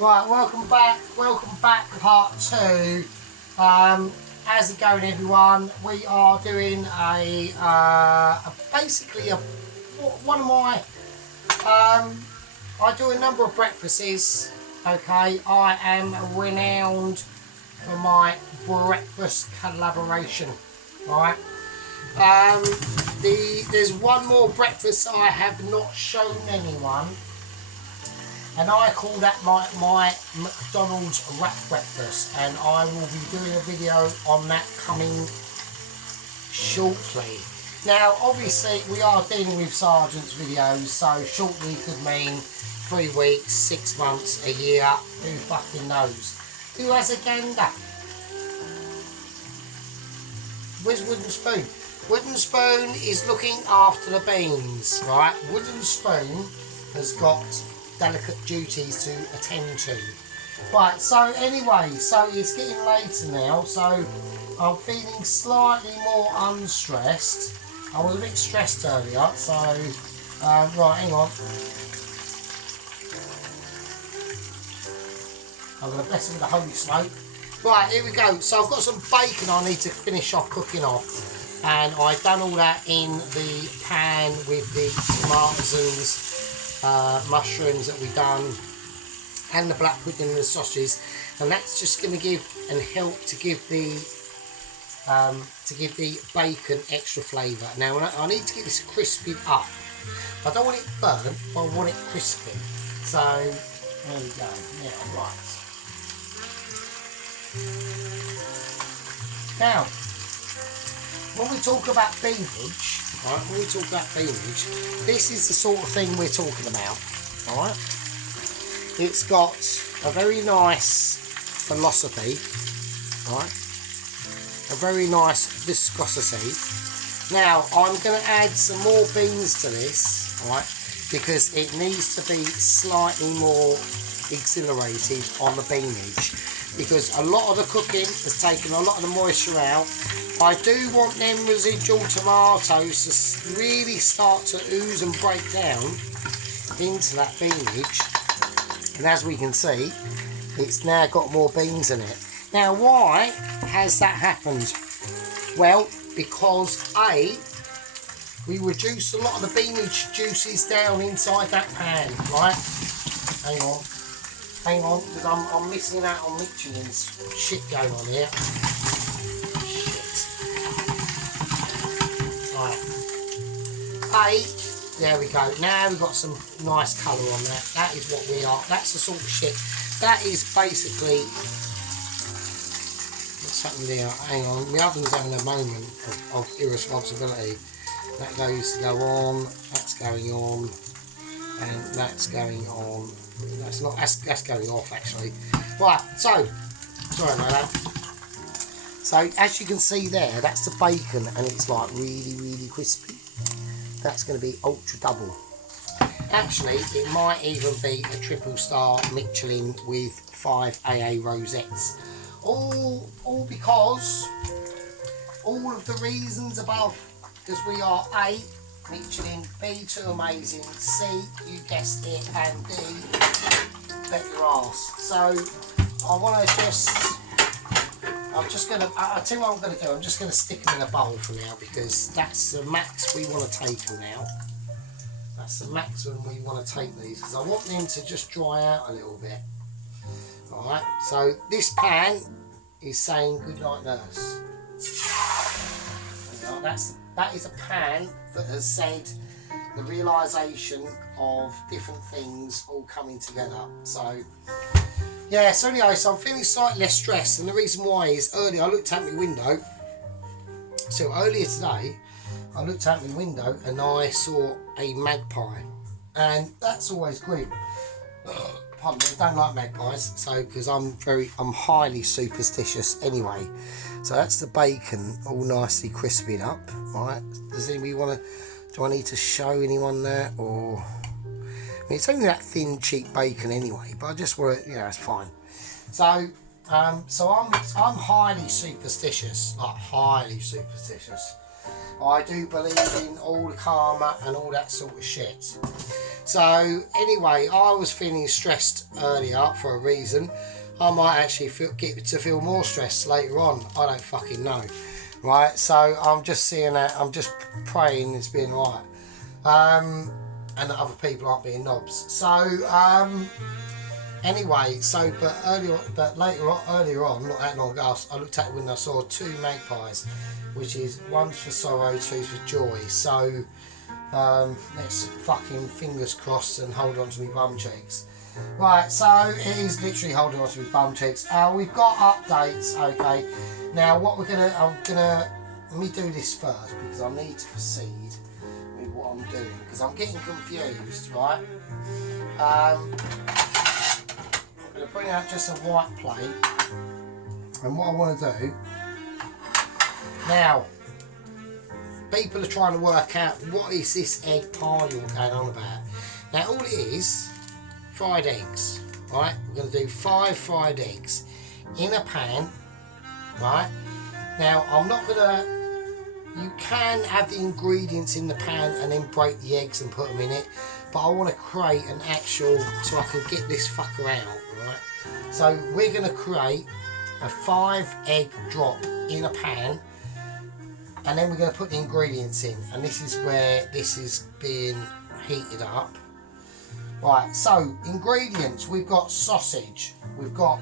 Right, welcome back part 2. How's it going, everyone? We are doing basically one of my I do a number of breakfasts. Okay, I am renowned for my breakfast collaboration. Right. There's one more breakfast I have not shown anyone, and I call that my McDonald's wrap breakfast, and I will be doing a video on that coming shortly. Now, obviously, we are dealing with Sergeant's videos, so shortly could mean 3 weeks, 6 months, a year, who fucking knows. Who has a gander? Where's Wooden Spoon? Wooden Spoon is looking after the beans, right? Wooden Spoon has got delicate duties to attend to. Right, so anyway, so it's getting later now, so I'm feeling slightly more unstressed. I was a bit stressed earlier, so right, hang on. I'm going to bless it with the holy smoke. Right, here we go. So I've got some bacon I need to finish off cooking off, and I've done all that in the pan with the tomatoes and mushrooms that we've done, and the black pudding and the sausages, and that's just going to give and help to give the bacon extra flavour. Now I need to get this crispy up. I don't want it burnt, but I want it crispy. So there we go. Now, right. Now, when we talk about beanage, right, this is the sort of thing we're talking about, alright? It's got a very nice philosophy, right? A very nice viscosity. Now, I'm going to add some more beans to this, right? Because it needs to be slightly more exhilarated on the beanage. Because a lot of the cooking has taken a lot of the moisture out. I do want them residual tomatoes to really start to ooze and break down into that beanage. And as we can see, it's now got more beans in it. Now, why has that happened? Well, because we reduced a lot of the beanage juices down inside that pan, right? Hang on, because I'm missing out on Michelin's shit going on here. Right. There we go. Now we've got some nice colour on that. That is what we are. That's the sort of shit. That is basically... What's happened there? Hang on. My oven's having a moment of irresponsibility. That goes to go on. That's going on. And that's going on. That's not. That's going off actually. Right. So, sorry about that. So as you can see there, that's the bacon, and it's like really crispy. That's going to be ultra double. Actually, it might even be a 3-star Michelin with 5 AA rosettes. All because all of the reasons above. Because we are A, Michelin, B, 2 amazing, C, you guessed it, and D, bet your arse. So I want to I'll tell you what I'm going to do. I'm just going to stick them in a bowl for now, because that's the max we want to take them now. That's the maximum we want to take these, because I want them to just dry out a little bit. Alright, so this pan is saying good night, nurse. That is a pan that has said the realisation of different things all coming together. So yeah, so anyway, so I'm feeling slightly less stressed, and the reason why is earlier I looked out my window. So earlier today I looked out my window and I saw a magpie, and that's always good. Pardon me, I don't like magpies, so because I'm highly superstitious anyway. So that's the bacon all nicely crispied up, right? Does anybody want to? Do I need to show anyone that, or? I mean, it's only that thin, cheap bacon anyway, but I just want to, it's fine. So, so I'm highly superstitious, like highly superstitious. I do believe in all the karma and all that sort of shit. So anyway, I was feeling stressed earlier for a reason. I might actually get to feel more stressed later on. I don't fucking know. Right, so I'm just seeing that. I'm just praying it's being right. And that other people aren't being knobs. So anyway, so earlier on, not that long ago, I looked out the window, I saw 2 magpies, which is one's for sorrow, 2's for joy. So let's fucking fingers crossed and hold on to my bum cheeks. Right, so it is literally holding on to my bum cheeks. We've got updates, okay. Now what let me do this first because I need to proceed with what I'm doing because I'm getting confused, right? I'm going to bring out just a white plate, and what I want to do now, people are trying to work out what is this egg pie you're going on about. Now all it is, fried eggs, right? We're going to do 5 fried eggs in a pan, right? Now I'm not going to, you can have the ingredients in the pan and then break the eggs and put them in it, but I want to create an actual, so I can get this fucker out, right? So we're going to create a 5 egg drop in a pan, and then we're going to put the ingredients in, and this is where this is being heated up. Right, so ingredients, we've got sausage, we've got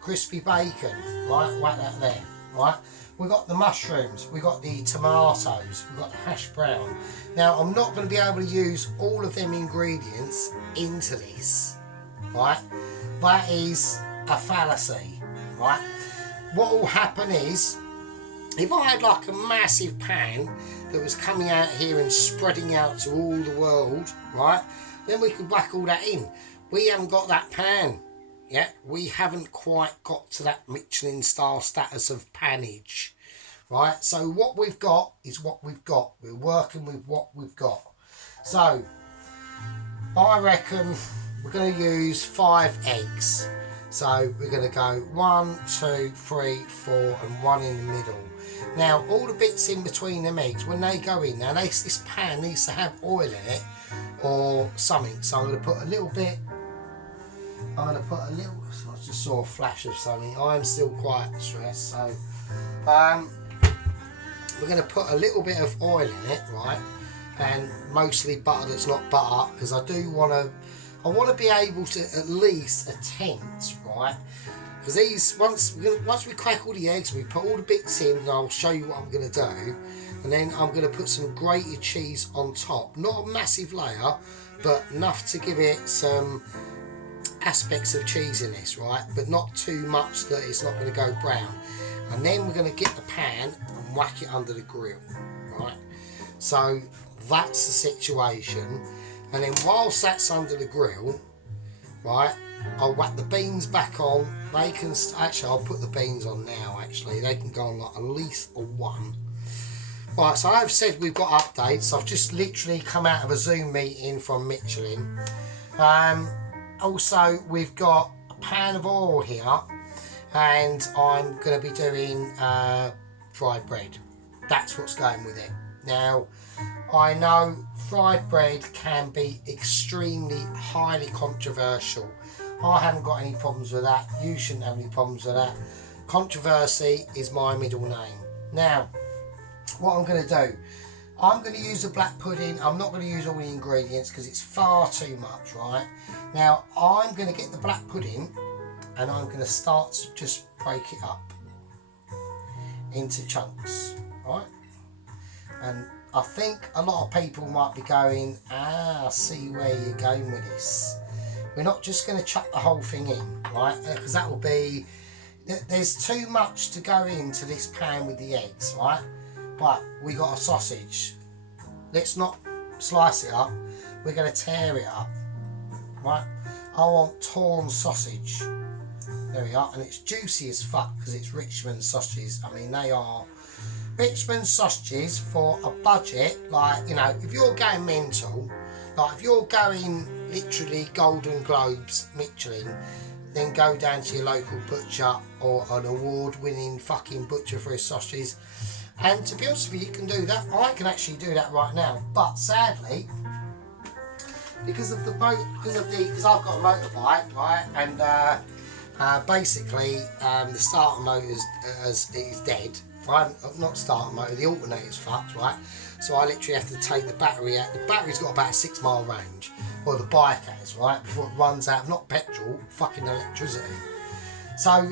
crispy bacon, right, whack that there, right. We've got the mushrooms, we've got the tomatoes, we've got the hash brown. Now I'm not going to be able to use all of them ingredients into this, right. That is a fallacy, right. What will happen is, if I had like a massive pan that was coming out here and spreading out to all the world, right, then we could whack all that in. We haven't got that pan yet. We haven't quite got to that Michelin star status of panage, right? So what we've got is what we've got. We're working with what we've got. So I reckon we're going to use 5 eggs. So we're going to go 1, 2, 3, 4 and 1 in the middle. Now all the bits in between them eggs, when they go in, now this pan needs to have oil in it or something. So I'm going to put a little bit, I just saw a flash of something. I'm still quite stressed, so we're going to put a little bit of oil in it, right? And mostly butter that's not butter, because I want to be able to at least attempt, right? Because these, once we crack all the eggs, we put all the bits in, and I'll show you what I'm going to do. And then I'm going to put some grated cheese on top. Not a massive layer, but enough to give it some aspects of cheesiness, right? But not too much that it's not going to go brown. And then we're going to get the pan and whack it under the grill, right? So that's the situation. And then whilst that's under the grill, right, I'll whack the beans back on. They can, actually I'll put the beans on now, actually. They can go on like at least a 1. Right, so I've said we've got updates. I've just literally come out of a Zoom meeting from Michelin. Also, we've got a pan of oil here, and I'm going to be doing fried bread. That's what's going with it. Now, I know fried bread can be extremely highly controversial. I haven't got any problems with that. You shouldn't have any problems with that. Controversy is my middle name. Now, what I'm going to do, I'm going to use a black pudding. I'm not going to use all the ingredients because it's far too much, right? Now, I'm going to get the black pudding and I'm going to start to just break it up into chunks, right? And I think a lot of people might be going, I see where you're going with this. We're not just going to chuck the whole thing in, right? Because that will be, there's too much to go into this pan with the eggs, right? But we got a sausage. Let's not slice it up. We're going to tear it up, right? I want torn sausage. There we are. And it's juicy as fuck because it's Richmond sausages. I mean, they are Richmond sausages for a budget. Like, you know, if you're going mental, like if you're going literally Golden Globes Michelin, then go down to your local butcher or an award-winning fucking butcher for his sausages And to be honest with you, you can do that. I can actually do that right now, but sadly, because I've got a motorbike, right, and basically the starter motor is dead. Not starter motor, the alternator's fucked, right? So I literally have to take the battery out. The battery's got about a 6 mile range, or the bike has, right, before it runs out of not petrol, fucking electricity. So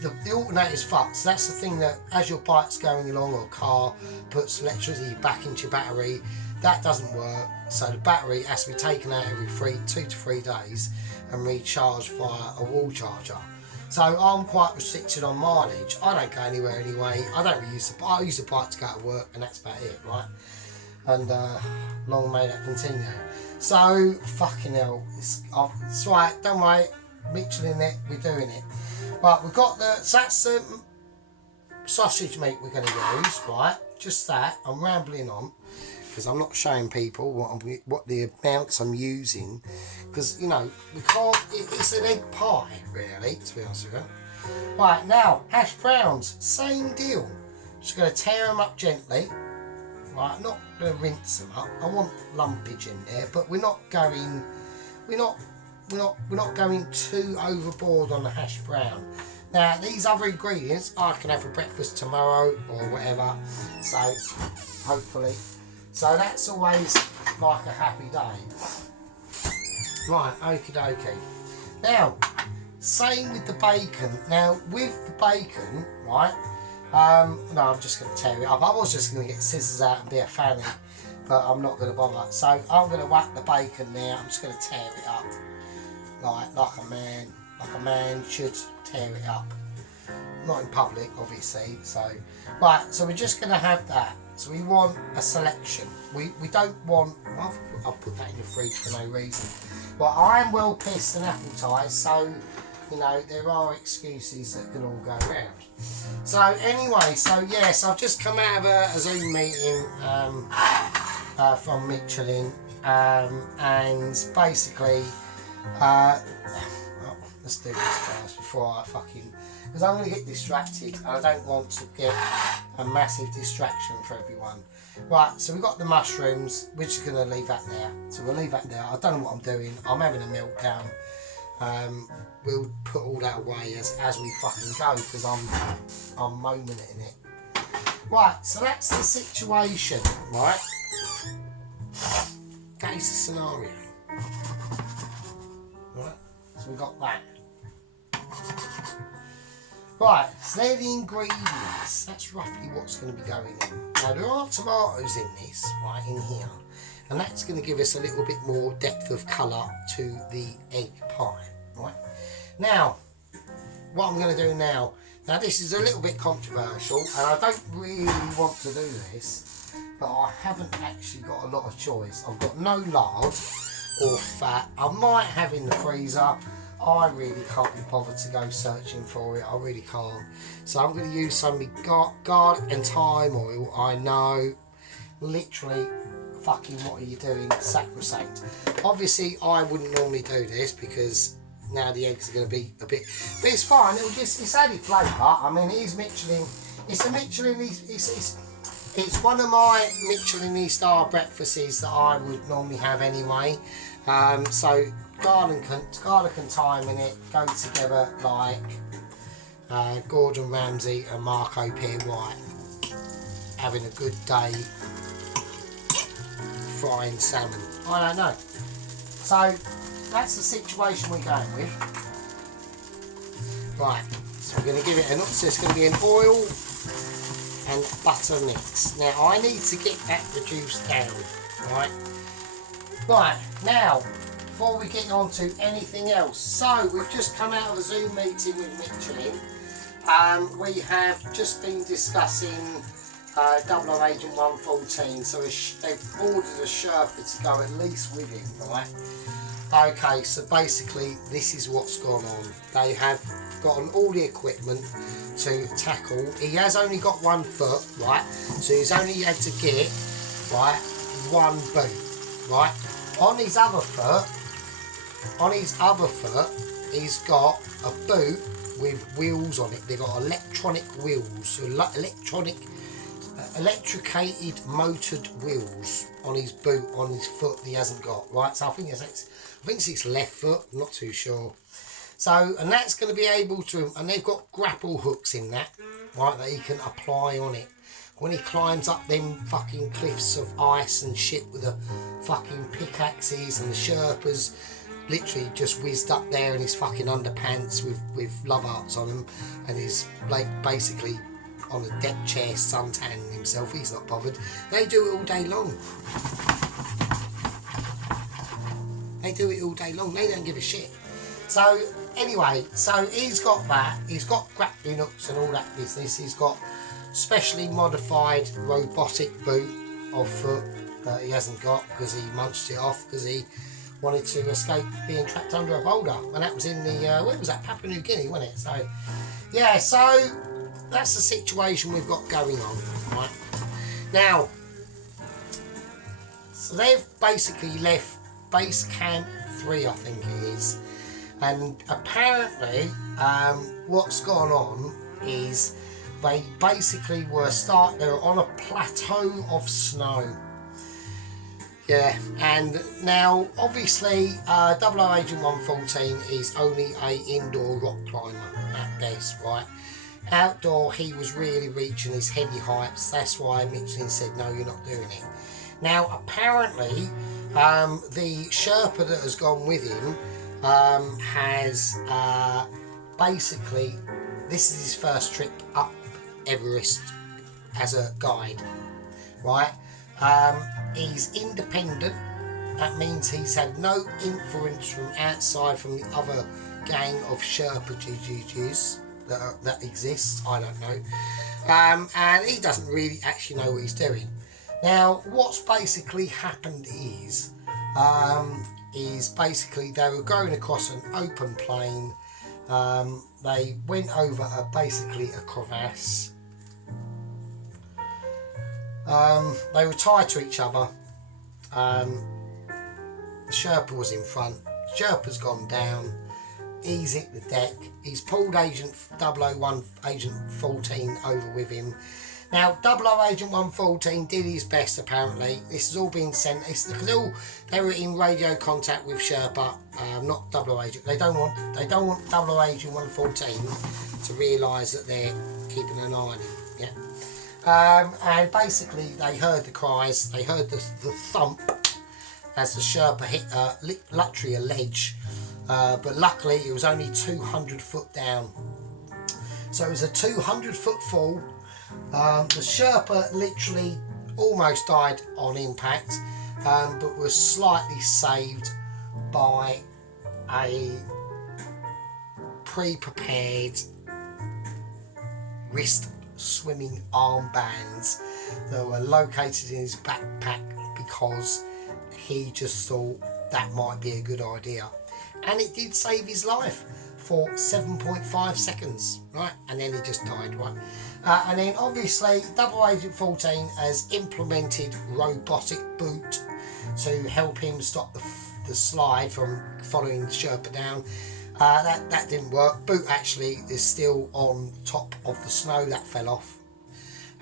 the alternator's fucked. So that's the thing, that as your bike's going along, or car puts electricity back into your battery, that doesn't work. So the battery has to be taken out every 2 to 3 days and recharged via a wall charger. So I'm quite restricted on mileage. I don't go anywhere anyway. I use the bike to go to work, and that's about it, right? And long may that continue. So fucking hell, it's right. Don't worry, Michelin it. We're doing it. Right, we've got that's sausage meat we're going to use, right? Just that. I'm rambling on because I'm not showing people what the amounts I'm using, because you know we can't. It's an egg pie, really, to be honest with you. Right, now hash browns, same deal. Just going to tear them up gently. Right, I'm not going to rinse them up. I want lumpage in there, but we're not going too overboard on the hash brown. Now these other ingredients I can have for breakfast tomorrow or whatever, so hopefully. So that's always like a happy day. Right, okie dokie. Now, same with the bacon. Now with the bacon, right, no, I'm just going to tear it up. I was just going to get scissors out and be a fanny, but I'm not going to bother. So I'm going to whack the bacon there. I'm just going to tear it up. Like a man should tear it up. Not in public, obviously. So, right, so we're just going to have that. So we want a selection. We don't want. I'll put that in the fridge for no reason. But I'm well pissed and appetized, so you know there are excuses that can all go around. So anyway, so yes, I've just come out of a Zoom meeting from Michelin, and basically. Well, let's do this first before I fucking, because I'm going to get distracted and I don't want to get a massive distraction for everyone. Right, so we've got the mushrooms. We're just going to leave that there. So we'll leave that there. I don't know what I'm doing. I'm having a meltdown. We'll put all that away as we fucking go, because I'm moaning in it. Right, so that's the situation, right? That is the scenario. Right, so we've got that. Right, so they're the ingredients. That's roughly what's going to be going in. Now there are tomatoes in this, right, in here. And that's going to give us a little bit more depth of colour to the egg pie, right? Now, what I'm going to do now this is a little bit controversial, and I don't really want to do this, but I haven't actually got a lot of choice. I've got no lard or fat. I might have in the freezer. I really can't be bothered to go searching for it. I really can't. So I'm going to use some garlic and thyme oil. I know, literally, fucking what are you doing? Sacrosanct. Obviously, I wouldn't normally do this because now the eggs are going to be a bit, but it's fine. It's added flavour. I mean, it is Michelin. It's a Michelin. It's one of my Michelin star breakfasts that I would normally have anyway. So garlic and thyme in it go together like Gordon Ramsay and Marco Pierre White having a good day frying salmon. I don't know. So that's the situation we're going with. Right, so we're going to give it so it's going to be an oil and butter mix. Now I need to get that reduced down, right? Right, now, before we get on to anything else, so we've just come out of a Zoom meeting with Michelin. We have just been discussing 00 Agent 114, so they've ordered a Sherpa to go at least with him, right? Okay, so basically this is what's gone on. They have gotten all the equipment to tackle. He has only got 1 foot, right? So he's only had to get, right, 1 boot, right? On his other foot, he's got a boot with wheels on it. They've got electronic wheels, so electronic electricated motored wheels on his boot, on his foot that he hasn't got, right? So I think it's his left foot, I'm not too sure. So, and that's going to be able to, and they've got grapple hooks in that, right, that he can apply on it. When he climbs up them fucking cliffs of ice and shit with the fucking pickaxes, and the Sherpas literally just whizzed up there in his fucking underpants with love hearts on him, and he's like basically on a deck chair suntanning himself. He's not bothered. They do it all day long. They do it all day long. They don't give a shit. So anyway, so he's got that. He's got grappling hooks and all that business. He's got specially modified robotic boot of foot that he hasn't got because he munched it off because he wanted to escape being trapped under a boulder, and that was in the where was that, Papua New Guinea, wasn't it? So yeah, so that's the situation we've got going on right now. So they've basically left base camp 3, I think it is, and apparently what's gone on is they basically they're on a plateau of snow. Yeah, and now obviously 00 Agent 114 is only a indoor rock climber at best, right? Outdoor he was really reaching his heady heights. That's why Michelin said no, you're not doing it. Now apparently the Sherpa that has gone with him has basically, this is his first trip up Everest as a guide, right? He's independent. That means he's had no influence from outside, from the other gang of Sherpa GGGs that exists. I don't know. And he doesn't really actually know what he's doing. Now, what's basically happened is basically they were going across an open plain. They went over basically a crevasse. They were tied to each other. The Sherpa was in front. Sherpa's gone down. He's hit the deck. He's pulled Agent 001, Agent 14 over with him. Now, 00 Agent 114 did his best apparently. This has all been sent. They were in radio contact with Sherpa, not 00 Agent. They don't want 00 Agent 114 to realise that they're keeping an eye on him. Yeah. And basically, they heard the cries. They heard the thump as the Sherpa hit literally a ledge. But luckily, it was only 200 foot down. So it was a 200 foot fall. The Sherpa literally almost died on impact, but was slightly saved by a pre-prepared wrist swimming armbands that were located in his backpack because he just thought that might be a good idea. And it did save his life for 7.5 seconds, right? And then he just died, right? And then obviously 00 Agent 14 has implemented robotic boot to help him stop the slide from following the Sherpa down. That didn't work. Boot actually is still on top of the snow that fell off.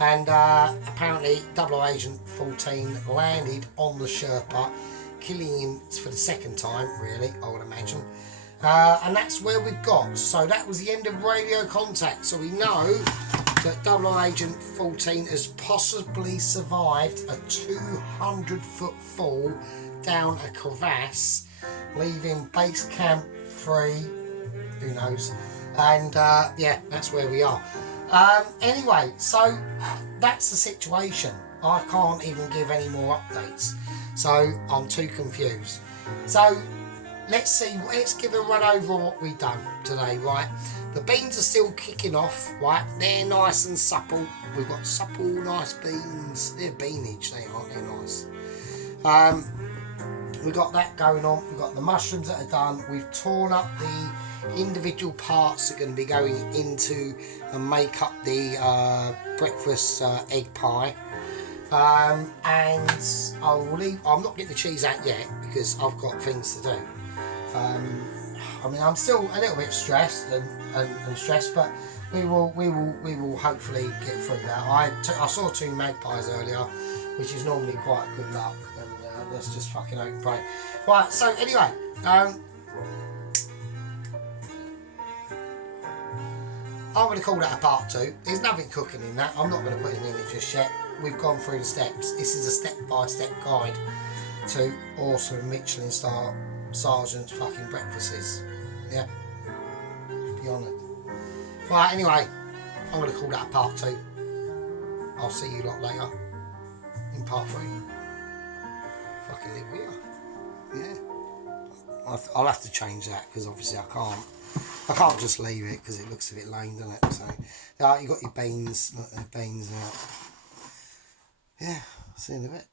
And apparently 00 Agent 14 landed on the Sherpa, killing him for the second time, really, I would imagine. And that's where we've got. So that was the end of radio contact. So we know that 00 Agent 14 has possibly survived a 200 foot fall down a crevasse, leaving base camp 3, who knows. And yeah, that's where we are. Anyway, so that's the situation. I can't even give any more updates. So I'm too confused. So let's give a run over what we've done today, right? The beans are still kicking off, right? They're nice and supple. We've got supple, nice beans. They're beanage, they aren't they nice? We've got that going on. We've got the mushrooms that are done. We've torn up the individual parts that are going to be going into and make up the breakfast egg pie. And I'm not getting the cheese out yet because I've got things to do. I mean, I'm still a little bit stressed and stressed, but we will hopefully get through that. I saw 2 magpies earlier, which is normally quite good luck, and let's just fucking hope and pray. Right, so anyway, I'm going to call that a part 2. There's nothing cooking in that. I'm not going to put it in it just yet. We've gone through the steps. This is a step-by-step guide to awesome Michelin star sergeant's fucking breakfasts. Yeah, be honoured. Right, anyway, I'm going to call that a part 2. I'll see you lot later in part 3. Fucking live with you. Yeah. I'll have to change that because obviously I can't just leave it because it looks a bit lame, doesn't it? So, you got your beans, look, beans out. Yeah, see you in a bit.